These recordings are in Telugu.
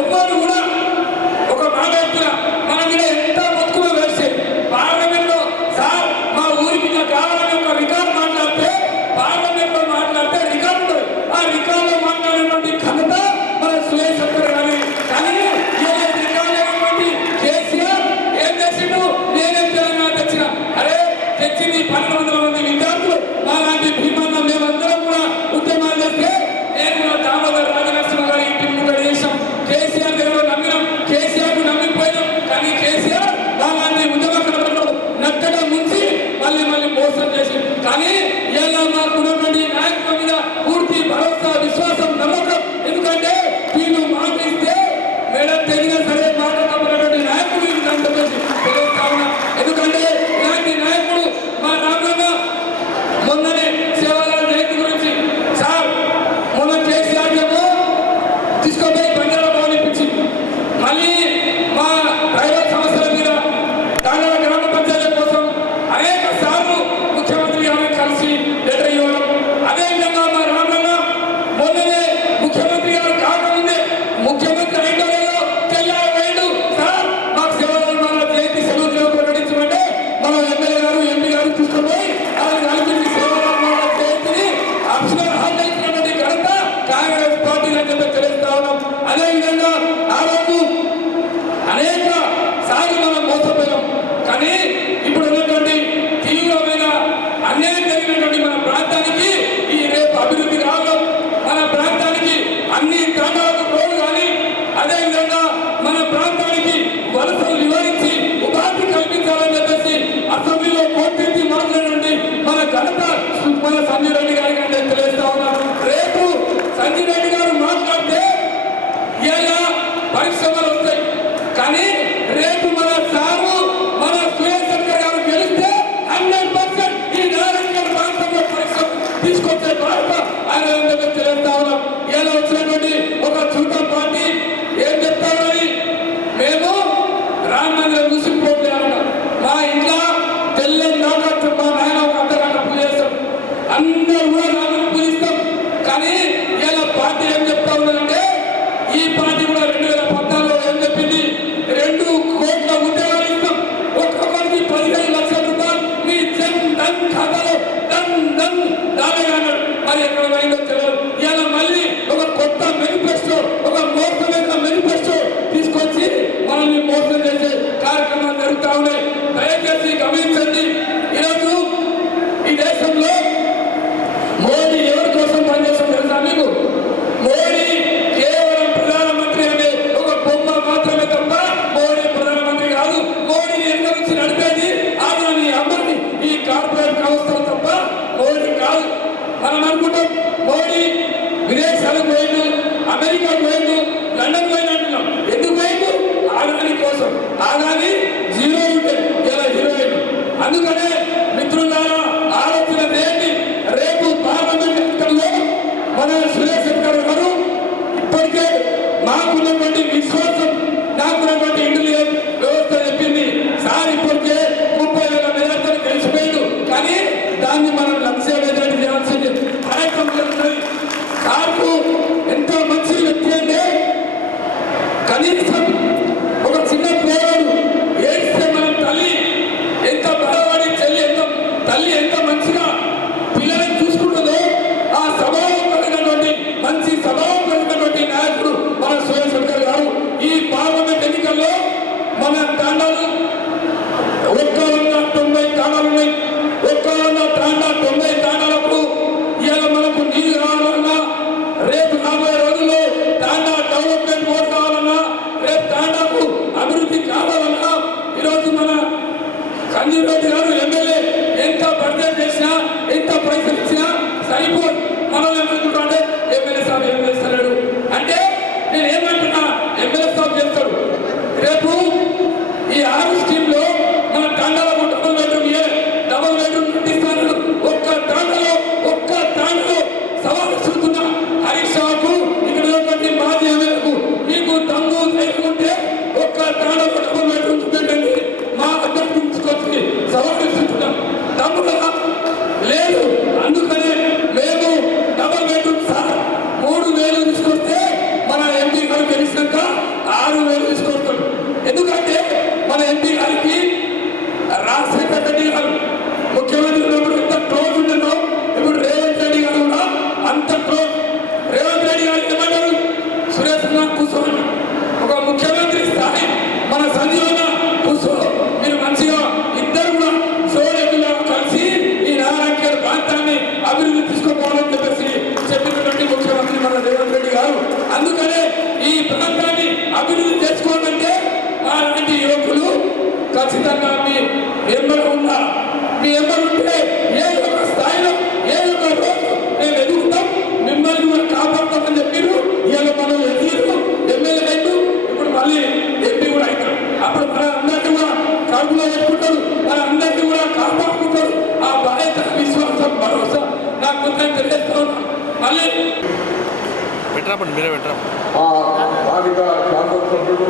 ఎవ్వరు కూడా ఒక మాట మన మీద ఎంత మొత్తుకులో వేస్తే పార్లమెంట్లో సార్ మా ఊరికి ఇలా కావాలని ఒక రికార్డు మాట్లాడితే పార్లమెంట్లో మాట్లాడితే రికార్డు ఆ రికార్డులో మాట్లాడినటువంటి ఘనత మన సురేష్ శంకర్ గారి. కానీ రికార్డు లేనటువంటి కేసీఆర్ ఏం చేసిండు? నేనేం తెలంగాణ తెచ్చిన అరే తెచ్చింది 1200 మంది విద్యార్థులు అలాంటి భీమన్న మేమందరం కూడా ఉద్యమాలు చేస్తే నేను కూడా దామోదర్ రాజనరసింహ గారి ఇంటి ముందు చేసాం. కేసీఆర్ దగ్గర నమ్మినాం, కేసీఆర్ నమ్మిపోయినాం. కానీ కేసీఆర్ అలాంటి ఉద్యమకారులను నట్టగా ముంచి మళ్ళీ మోసం చేసి కానీ ఇలా మాకున్నటువంటి నాయకుల మీద పూర్తి భరోసా విశ్వాసం నమ్మకం. ఎందుకంటే వీళ్ళు మాట ఇస్తే మేడం తెలియదా సరే మాట తప్పనటువంటి నాయకులు తెలుస్తా ఉన్నా. ఎందుకంటే ఇలాంటి నాయకుడు మా రామన్న మొన్ననే సేవాలాల్ రైతు గురించి సార్ మొన్న కేసీఆర్ ఏమో తీసుకుపోయి బంజారా భవన్ ఇప్పించింది. మళ్ళీ మా డ్రైవర్ సమస్యల మీద తాండవ గ్రామ పంచాయతీ కోసం అనేక సార్లు ముఖ్యమంత్రి గారిని కలిసి లెటర్ ఇవ్వడం. అదేవిధంగా మా రామన్న మొన్ననే ముఖ్యమంత్రి గారు కాకముందే ముఖ్యమంత్రి అయిన తెల్లారు సార్ మాకు సేవలు మన జయంతి సెలవు ప్రకటించమంటే మన ఎమ్మెల్యే గారు ఎంపీ గారు తీసుకుపోయి కలిపి సేవల జయంతిని ఆప్షనల్ హాజరైనటువంటి ఘనత కాంగ్రెస్ పార్టీ అని తెలుస్తా ఉన్నాం. అదేవిధంగా ఆ రోజు అనేక సార్లు మనం మోసపోయాం. కానీ ఇప్పుడు ఉన్నటువంటి తీవ్రమైన అన్యాయం జరిగినటువంటి మన ప్రాంతానికి ఈ రేపు అభివృద్ధి కావడం, మన ప్రాంతానికి అన్ని తాండాలకు రోడ్లు కానీ అదేవిధంగా మన ప్రాంతానికి వలసలు నివారించి ఉపాధి కల్పించాలని చెప్పేసి అసెంబ్లీలో కోర్టు మాట్లాడండి మన ఘనత మన సంజయ్ రెడ్డి గారి కంటే తెలియస్తా ఉన్నారు. రేపు సంజయ్ రెడ్డి గారు మాట్లాడితే ఇలా పరిశ్రమలు వస్తాయి. కానీ రేపు మన సారు మన సురేష్ శంకర్ గారు గెలిస్తే 100% ఈ నారాయణ ప్రాంతంలో పరిశ్రమ తీసుకొచ్చే బాధ్యత ఆయన తెలియస్తా ఉన్నాం. ఇలా వచ్చినటువంటి ఒక చుట్ట పార్టీ ఏం చెప్తామని మేము రామ మందిరం చూసి పోతామన్న మా ఇంట్లో తెల్లని దాకా మా నాయన ఒక అర్ధగంట పూజ చేస్తాం. అందరూ కూడా రామని పూజిస్తాం. కానీ ఇలా పార్టీ ఏం చెప్తా ఉన్నదంటే ఈ పార్టీ కూడా 2014లో ఏం చెప్పింది? 2 కోట్ల ఉద్యోగాలు ఇస్తాం, ఒక్కొక్కరికి 15 లక్షల రూపాయలు మీ జన్ ధన్ ఖాతాలో ధన్ దానగాడు. మరి ఎక్కడ పోయిందో తెలియదు. ఇలా మళ్ళీ ఒక కొత్త మేనిఫెస్టో, ఒక మోసమైన మేనిఫెస్టో తీసుకొచ్చి మనల్ని మోసం చేసే కార్యక్రమాలు జరుగుతూ ఉన్నాయి. దయచేసి గమనించండి. ఈరోజు ఈ దేశంలో మోడీ ఎవరి కోసం పనిచేస్తాం తెలుసా మీకు? మోడీ కేవలం ప్రధానమంత్రి అనే ఒక బొమ్మ మాత్రమే తప్ప మోడీ ప్రధానమంత్రి కాదు. మోడీని ఎన్నో నుంచి నడిపేది ఆదాని అమ్మని ఈ కార్పొరేట్ సంస్థలు తప్ప మోడీ కాదు. మనం అనుకుంటాం మోడీ విదేశాలకు పోయిండు, అమెరికాకు పోయిండు, లండన్ పోయిండు అంటున్నాం. ఎందుకు పోయిండు? ఆదాని కోసం. ఆదాని జీరో ఉంటే ఇలా హీరోయిన్. అందుకనే మిత్రులారా ఆలోచన చేయండి. రేపు పార్లమెంట్ ఎన్నికల్లో మన సురేష్ శంకర్ గారు ఇప్పటికే మాకున్నటువంటి విశ్వాసం, నాకున్నటువంటి ఇంటెలిజెన్స్ వ్యవస్థ చెప్పింది సార్ ఇప్పటికే 30,000 మెజార్టీని గెలిచిపోయాడు. కానీ దాన్ని మనం లక్ష్య మెజార్టీ చేయాల్సింది కార్యక్రమం జరుగుతుంది. సార్కు ఎంతో మంచి వ్యక్తి అంటే కనీసం ఒక చిన్న పిల్లవాడు ఏడిస్తే మనం తల్లి ఎంత బలవాడి తల్లి ఎంత మంచిగా పిల్లలను చూసుకుంటుందో ఆ స్వభావం కలిగినటువంటి మంచి స్వభావం కలిగినటువంటి నాయకుడు మన సురేష్ శంకర్ గారు. ఈ పార్లమెంట్ ఎన్నికల్లో మన తాండాలు 190 తాండాలు ఉన్నాయి. 190 తాండాలకు ఇవాళ మనకు నీళ్లు కావాలన్నా, రేపు రాబోయే రోజుల్లో తాండా డెవలప్మెంట్ బోర్డు కావాలన్నా, రేపు తాండాకు అభివృద్ధి కావాలన్నా ఈరోజు మన సంజీవ్ రెడ్డి గారు ఎమ్మెల్యే ఎంత బడ్జెట్ చేసినా ఎంత పైసలు ఇచ్చినా సరిపోదు. మనం ఏమనుకుంటామంటే ఎమ్మెల్యే సాబ్ ఏం చేస్తాడు అంటే నేను ఏమంటున్నా ఎమ్మెల్యే సాబ్ చేస్తాడు. రేపు ఈ 6 స్కీమ్లో మన తాండాల డబుల్ బెడ్రూమ్ కట్టిస్తాను. ఒక్క తాండలో సవాలు చూస్తున్నా హరీష్ రావుకు ఇక్కడ ఉన్నటువంటి మాజీ ఎమ్మెల్యేకు మీకు దమ్ము లేకుంటే ఒక్క తాండలో డబుల్ బెడ్రూమ్ పెట్టండి మా అద్దెకు తీసుకొచ్చి సవాలు చూస్తున్నాం. దమ్ముగా లేదు. అందుకనే మేము డబుల్ బెడ్రూమ్ సార్ 3,000 తీసుకొస్తే మన ఎంపీ గారు గెలిచినాక ఖచ్చితంగా మీ ఎంబడి ఉన్నా, మీ ఎంబడి ఉంటే ఏదో ఒక స్థాయిలో ఏదో ఒక రోజు మేము ఎదుగుతాం, మిమ్మల్ని కూడా కాపాడుతామని చెప్పారు. ఇవాళ మనం ఎదురు ఎమ్మెల్యే అయితే ఇప్పుడు మళ్ళీ ఎంపీ కూడా అవుతారు. అప్పుడు మన అందరినీ కూడా కడుపులో పెట్టుకుంటారు, మన అందరినీ కూడా కాపాడుకుంటారు. ఆ బాధ్యత, విశ్వాసం, భరోసా నాకు కొంచెం తెలియజేస్తా ఉన్నాను. మళ్ళీ మీరే పెట్టరా స్థానిక శాసనసభ్యుడు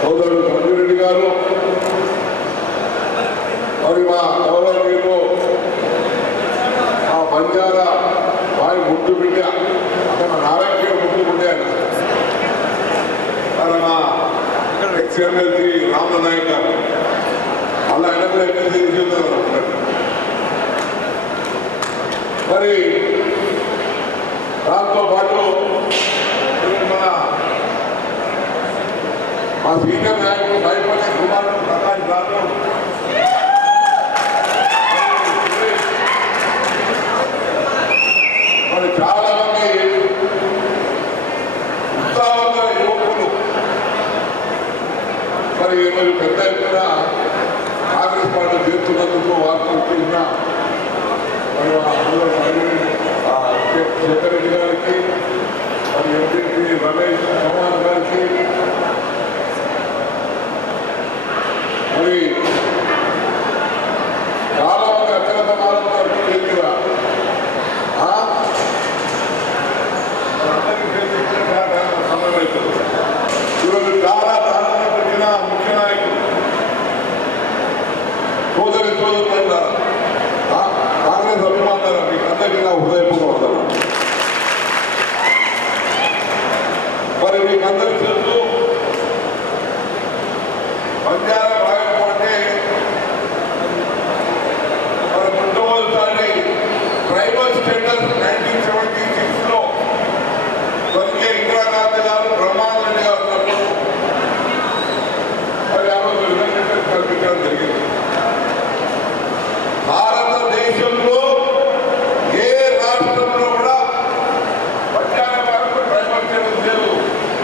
సోదరుడు సంజీరెడ్డి గారు, మరి మా గౌరవనీయులు మా బంజారా వారి ముద్దు బిడ్డ అంటే మా నారాయణ ముద్దు బిడ్డ ఆయన మా ఎక్స్-ఎమ్మెల్సీ రామనాయక్ గారు అలా ఆయన కూడా ఎమ్మెల్సీ చూద్దాం. మరి దాంతో పాటు మా సీనియర్ నాయకుడు భయపడే కుమారుడు ప్రకాష్ రాథోడ్, మరి చాలా మంది ఉత్సాహంగా యువకులు మరి ఈరోజు పెద్ద ఎత్తున కాంగ్రెస్ పార్టీ చేస్తున్నందుకు వార్తలు చూసిన శేఖర్ రెడ్డి గారికి, మరి ఎంపీ రమేష్ చౌహాన్ గారికి, మరి చాలా మంది అత్యంత మారుతున్నారు తెలియదుగా సమయం అవుతుంది. ఈరోజు చాలా ప్రాంతంలో పెట్టిన ముఖ్య నాయకులు సోదరి సోదరులు కాంగ్రెస్ అభిమానులు మీకు అందరికీ నా హృదయపూర్వక వందనాలు. మరి మీకు అందరికీ తెలుసు బంజారా రాయడం అంటే మరి మొట్టమొదటిసారి ట్రైబల్ స్టేటస్ 1976లో స్వర్గీయ ఇందిరాగాంధీ గారు, బ్రహ్మానంద రెడ్డి గారు ఉన్నప్పుడు మరి ఆ రోజు రిజర్వేషన్ కల్పించడం జరిగింది. భారతదేశంలో ఏ రాష్ట్రంలో కూడా బంజారా వారికి ట్రైబల్ స్టేటస్ లేదు.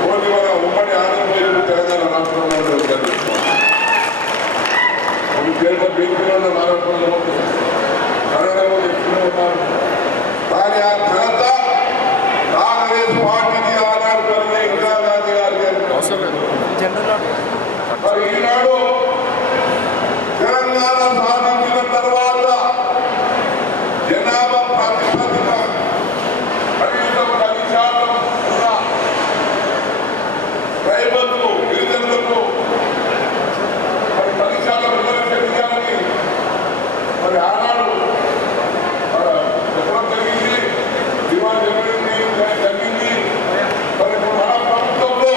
ఓన్లీ మన ఉమ్మడి ఆంధ్రప్రదేశ్, తెలంగాణ రాష్ట్రంలో బీపీలో మాట్లాడుతూ కన్నడలో చెప్తూనే ఉన్నారు. కానీ ఆ ఘనత కాంగ్రెస్ పార్టీని ఆనాడు కలిగే ఇందిరాగాంధీ గారికి. మరి ఈనాడు తెలంగాణ సాధించిన తర్వాత జనాభా ప్రాతిపదిక కనీసం 10% ఉన్న ట్రైబల్కు, గిరిజనులకు మరి 10% రిజర్వేషన్ ఇవ్వాలని మరి ఆనాడు చెప్పడం జరిగింది, డిమాండ్ జరిగింది. మరి మన ప్రభుత్వంలో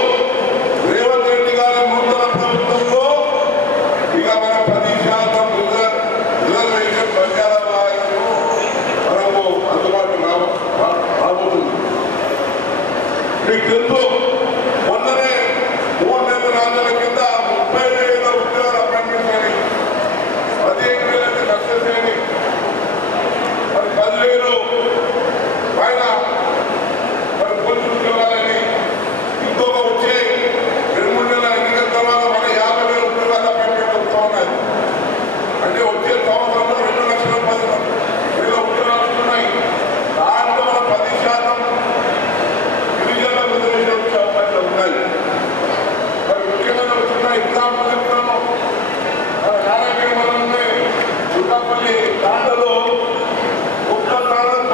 రేవంత్ రెడ్డి గారి నూతన ప్రభుత్వంలో ఇక మన 10% రిజర్వేషన్ బంజారా వారికి మనము అందుబాటు రాబోతుంది. మీకు తెలుసు మొన్ననే 3 నెలల కింద 30,000 ఉద్యోగాలు అపాయింట్మెంట్ అని 15,000 సక్సెస్ అని మరి 10,000 పైన మరి పోలీసు ఉద్యోగాలని ఇంకొక వచ్చే 2-3 నెలల ఎన్నికల తర్వాత మన 50,000 ఉద్యోగాలు అపాయింట్మెంట్ వస్తూ ఉన్నాయి. అంటే వచ్చే సంవత్సరంలో 2,10,000 ఉద్యోగాలు వస్తున్నాయి. దాంట్లో మన 10% గిరిజనుల రిజర్వేషన్ వచ్చే అవకాశాలు ఉన్నాయి. మరి ముఖ్యమైన చిన్న ఎగ్జాంపుల్ చెప్తాను. నారాయణ వల్ల దుర్గాపల్లి దాంట్లో 30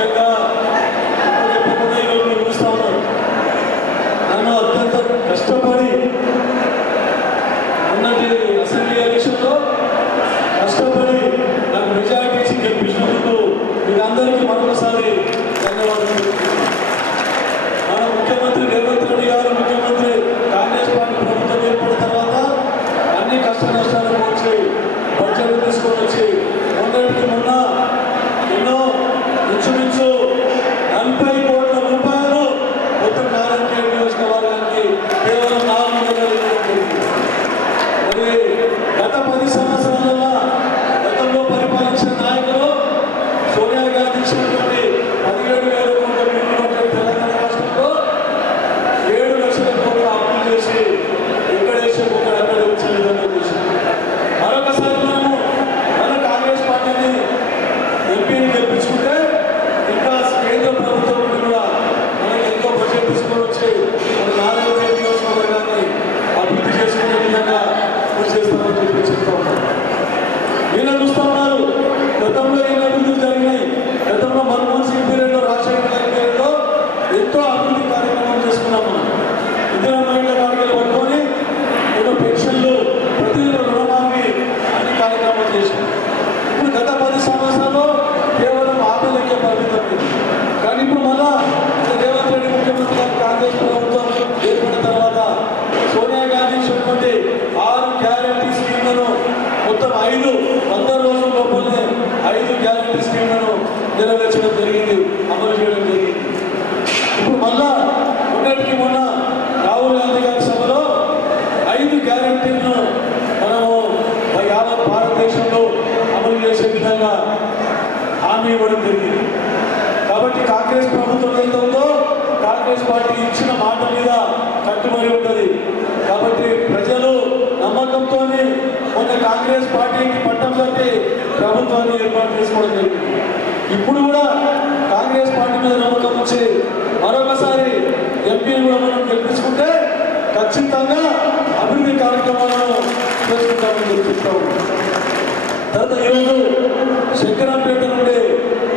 ముఖ్యంగా చెప్పకుండా ఈరోజు మీరు చూస్తూ ఉన్నారు. నన్ను అత్యంత కష్టపడి ఉన్నది అసెంబ్లీ ఎలక్షన్లో కష్టపడి నాకు మెజారిటీ ఇచ్చి గెలిపించినందుకు మీరందరికీ మరొకసారి ధన్యవాదాలు. మన ముఖ్యమంత్రి రేవంత్ రెడ్డి గారు ముఖ్యమంత్రి కాంగ్రెస్ పార్టీ ప్రభుత్వం ఏర్పడిన తర్వాత అన్ని కష్ట నష్టాలకు వచ్చి బడ్జెట్ తీసుకొని వచ్చి మొన్నటికి మొన్న ఎన్నో ఇంచుమించు 40 కోట్ల రూపాయలు మొత్తం నారాయణ నియోజకవర్గానికి కేవలం 4 నెలలు మరి గత 10 సంవత్సరాలలో గతంలో పరిపాలించిన నాయకులు సోనియా గాంధీ ఇచ్చినటువంటి 17,000 కోట్ల నిధులు తెలంగాణ రాష్ట్రంలో 7 లక్షల కోట్ల అప్పులు చేసి ఎక్కడేసే ఒకరు అక్కడ వచ్చే విధంగా చేసింది. మరొకసారి మనము మన కాంగ్రెస్ పార్టీని ఎంపీని గెలిపించుకుంటే ఇంకా కేంద్ర ప్రభుత్వం నుండి కూడా మనకి ఎంతో బడ్జెట్ తీసుకొని వచ్చి మన నారాయణ నియోజకవర్గాన్ని అభివృద్ధి చేసుకునే విధంగా కృషి చేస్తామని చెప్పి చెప్తా ఉన్నాను. వీళ్ళు చూస్తూ ఉన్నారు గతంలో ఏం అభివృద్ధి జరిగినాయి. గతంలో మన్మోహన్ సింగ్ పీరియడ్లో రాజశేఖర్ గారి పీరియడ్లో ఎంతో అభివృద్ధి కార్యక్రమం చేసుకున్నాం. మనం ఇందిరా మహిళల కార్యక్రమాలు పట్టుకొని ఎన్నో పెన్షన్లు ప్రతి రుణమాఫీ అన్ని కార్యక్రమాలు చేశాం. ఇప్పుడు గత 10 సంవత్సరాల్లో కేవలం ఆటలకే పరిమితమైంది. కానీ ఇప్పుడు మళ్ళా రేవంత్ రెడ్డి ముఖ్యమంత్రి గారు కాంగ్రెస్ ప్రభుత్వం ఏర్పడిన తర్వాత సోనియా గాంధీ ఇచ్చినటువంటి 6 గ్యారంటీ స్కీమ్లను మొత్తం 100 రోజుల లోపలనే 5 గ్యారంటీ స్కీమ్లను నెరవేర్చడం జరిగింది, అమలు చేయడం జరిగింది. ఇప్పుడు మళ్ళా మొన్నటికి మొన్న రాహుల్ గాంధీ గారి సభలో 5 గ్యారంటీలను మనము యావత్ భారతదేశంలో అమలు చేసే విధంగా హామీ ఇవ్వడం జరిగింది. కాబట్టి కాంగ్రెస్ ప్రభుత్వం ఏదైతే ఉందో కాంగ్రెస్ పార్టీ ఇచ్చిన మాట మీద కట్టుబడి ఉంటుంది. కాబట్టి ప్రజలు నమ్మకంతో మొన్న కాంగ్రెస్ పార్టీకి పట్టం కట్టి ప్రభుత్వాన్ని ఏర్పాటు చేసుకోవడం జరిగింది. ఇప్పుడు కూడా కాంగ్రెస్ పార్టీ మీద నమ్మకం వచ్చి మరొకసారి ఎంపీని కూడా మనం గెలిపించుకుంటే ఖచ్చితంగా అభివృద్ధి కార్యక్రమాలను చేసుకుంటామని గెలిపిస్తా ఉన్నాం. తర్వాత ఈరోజు శంకరంపేట నుండి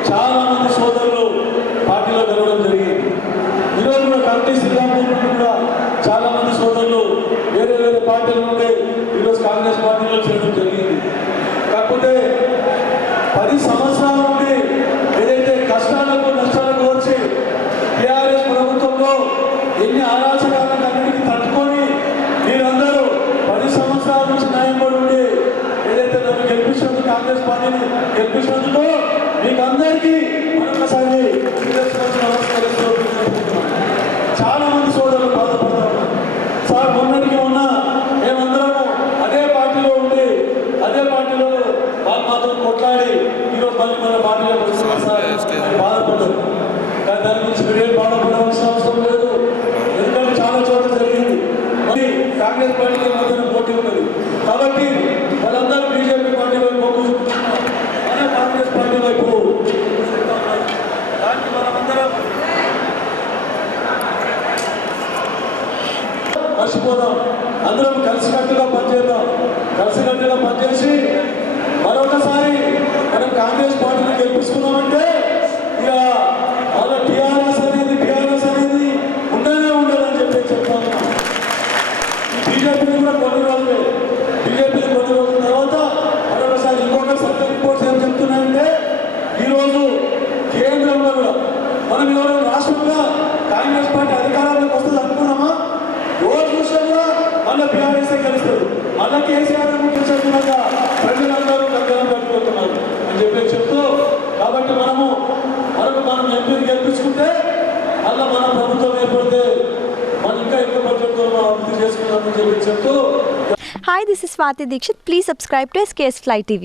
చాలా మంది సోదరులు పార్టీలో కలవడం జరిగింది. ఈరోజు కూడా కమిటీ శ్రీరాంపూర్ నుండి కూడా చాలా మంది సోదరులు వేరే వేరే పార్టీల నుండి ఈరోజు కాంగ్రెస్ పార్టీలో చేరడం జరిగింది. కాకపోతే 10 సంవత్సరాల నుండి ఏదైతే కష్టాలకు నష్టాలకు వచ్చి టీఆర్ఎస్ ప్రభుత్వంలో ఎన్ని అరాచకాలను అన్నిటికీ తట్టుకొని మీరందరూ 10 సంవత్సరాల నుంచి న్యాయంపడి ఉండి ఏదైతే నన్ను గెలిపించినందుకు కాంగ్రెస్ పార్టీని గెలిపించినందుకు మీకు అందరికీ మరొకసారి నమస్కరిస్తూ చాలా మంది సోదరులు బాధపడతారు. సార్ మొన్నటికి మొన్న మేమందరము అదే పార్టీలో ఉండి అదే పార్టీలో వాళ్ళు మాతో కొట్లాడి ఈరోజు మళ్ళీ మన పార్టీలోకి వస్తున్నాం సార్ బాధపడ్డారు. కానీ దాని గురించి మీరేం బాధపడాల్సిన అవసరం లేదు. ఎందుకంటే చాలా చోట్ల జరిగింది. మరి కాంగ్రెస్ పార్టీకి మధ్యన పోటీ ఉన్నది. కాబట్టి వాళ్ళందరూ బీజేపీ పార్టీ వైపు మొగ్గు చూపుతున్నారు, అనే కాంగ్రెస్ పార్టీ వైపు దానికి మనమందరం మర్చిపోదాం. అందరం కలిసికట్టుగా పనిచేద్దాం. కలిసికట్టుగా పనిచేసి మరొకసారి మనం కాంగ్రెస్ పార్టీని గెలిపించుకున్నామంటే ఇక వాళ్ళ టీఆర్ఎస్ అనేది ఉండనే ఉండదని చెప్పి చెప్తాను. బీజేపీని కూడా కొన్ని రోజులు తర్వాత మరొకసారి ఇంకొక సర్వే రిపోర్ట్స్ ఏం చెప్తున్నాయంటే ఈరోజు కేంద్రంలో కూడా మనం ఎవరైనా రాష్ట్రంలో కాంగ్రెస్ పార్టీ అధికారంలోకి వస్తుంది అనుకున్నామా? రోజు విషయంలో మళ్ళీ బీఆర్ఎస్ఏ గెలుస్తుంది, మళ్ళీ కేసీఆర్ ముఖ్యంగా ప్రజలందరూ దగ్గర పట్టుకుంటున్నారు అని చెప్పి చెప్తూ, కాబట్టి మనం ఎంపీని గెలిపించుకుంటే మళ్ళీ మన ప్రభుత్వం ఏర్పడితే మనం ఇంకా ఎక్కువ బడ్జెట్తో అభివృద్ధి చేసుకుంటామని చెప్పి చెప్తూ. Hi, this is Swati Dikshit. Please subscribe to SKS Fly TV.